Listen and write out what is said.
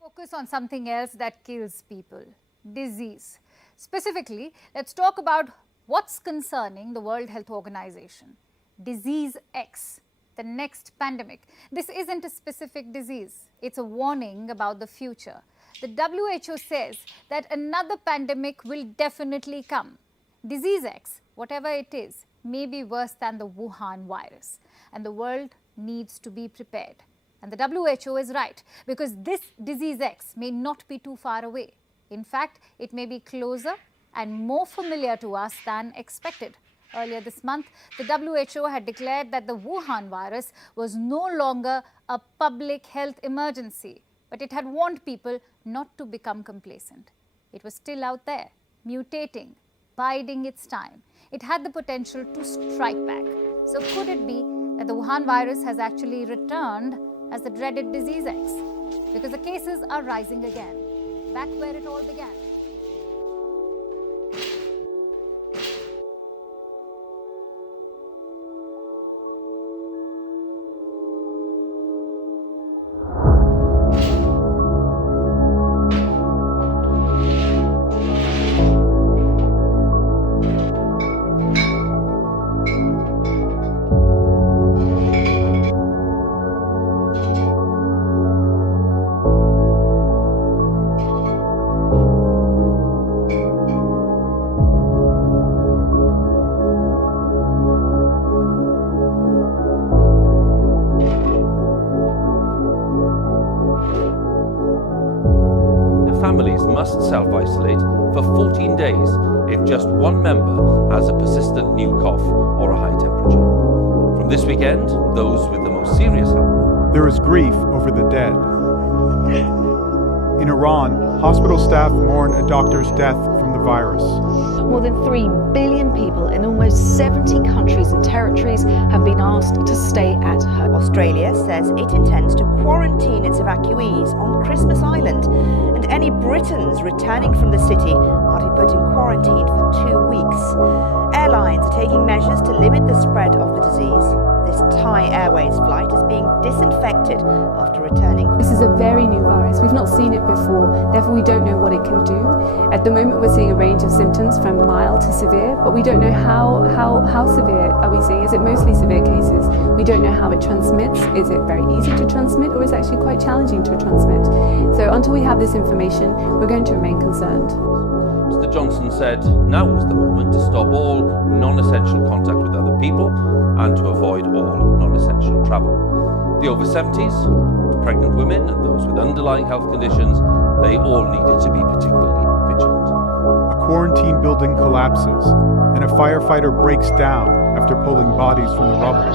Focus on something else that kills people, disease. Specifically, let's talk about what's concerning the World Health Organization. Disease X, the next pandemic. This isn't a specific disease. It's a warning about the future. The WHO says that another pandemic will definitely come. Disease X, whatever it is, may be worse than the Wuhan virus. And the world needs to be prepared. And the WHO is right, because this disease X may not be too far away. In fact, it may be closer and more familiar to us than expected. Earlier this month, the WHO had declared that the Wuhan virus was no longer a public health emergency, but it had warned people not to become complacent. It was still out there, mutating, biding its time. It had the potential to strike back. So could it be that the Wuhan virus has actually returned as the dreaded disease X? Because the cases are rising again, back where it all began. Families must self-isolate for 14 days if just one member has a persistent new cough or a high temperature. From this weekend, those with the most serious health. There is grief over the dead. In Iran, hospital staff mourn a doctor's death from the virus. More than 3 billion people in almost 70 countries and territories have been asked to stay at home. Australia says it intends to quarantine its evacuees on Christmas Island, and any Britons returning from the city are to be put in quarantine for 2 weeks. Airlines are taking measures to limit the spread of the disease. This Thai Airways flight is being disinfected after returning. This is a very new virus. We've not seen it before, therefore we don't know what it can do. At the moment we're seeing a range of symptoms from mild to severe, but we don't know how severe are we seeing. Is it mostly severe cases? We don't know how it transmits. Is it very easy to transmit, or is it actually quite challenging to transmit? So until we have this information, we're going to remain concerned. Mr. Johnson said now was the moment to stop all non-essential contact with other people and to avoid all non-essential travel. The over 70s, pregnant women and those with underlying health conditions, they all needed to be particularly vigilant. A quarantine building collapses, and a firefighter breaks down after pulling bodies from the rubble.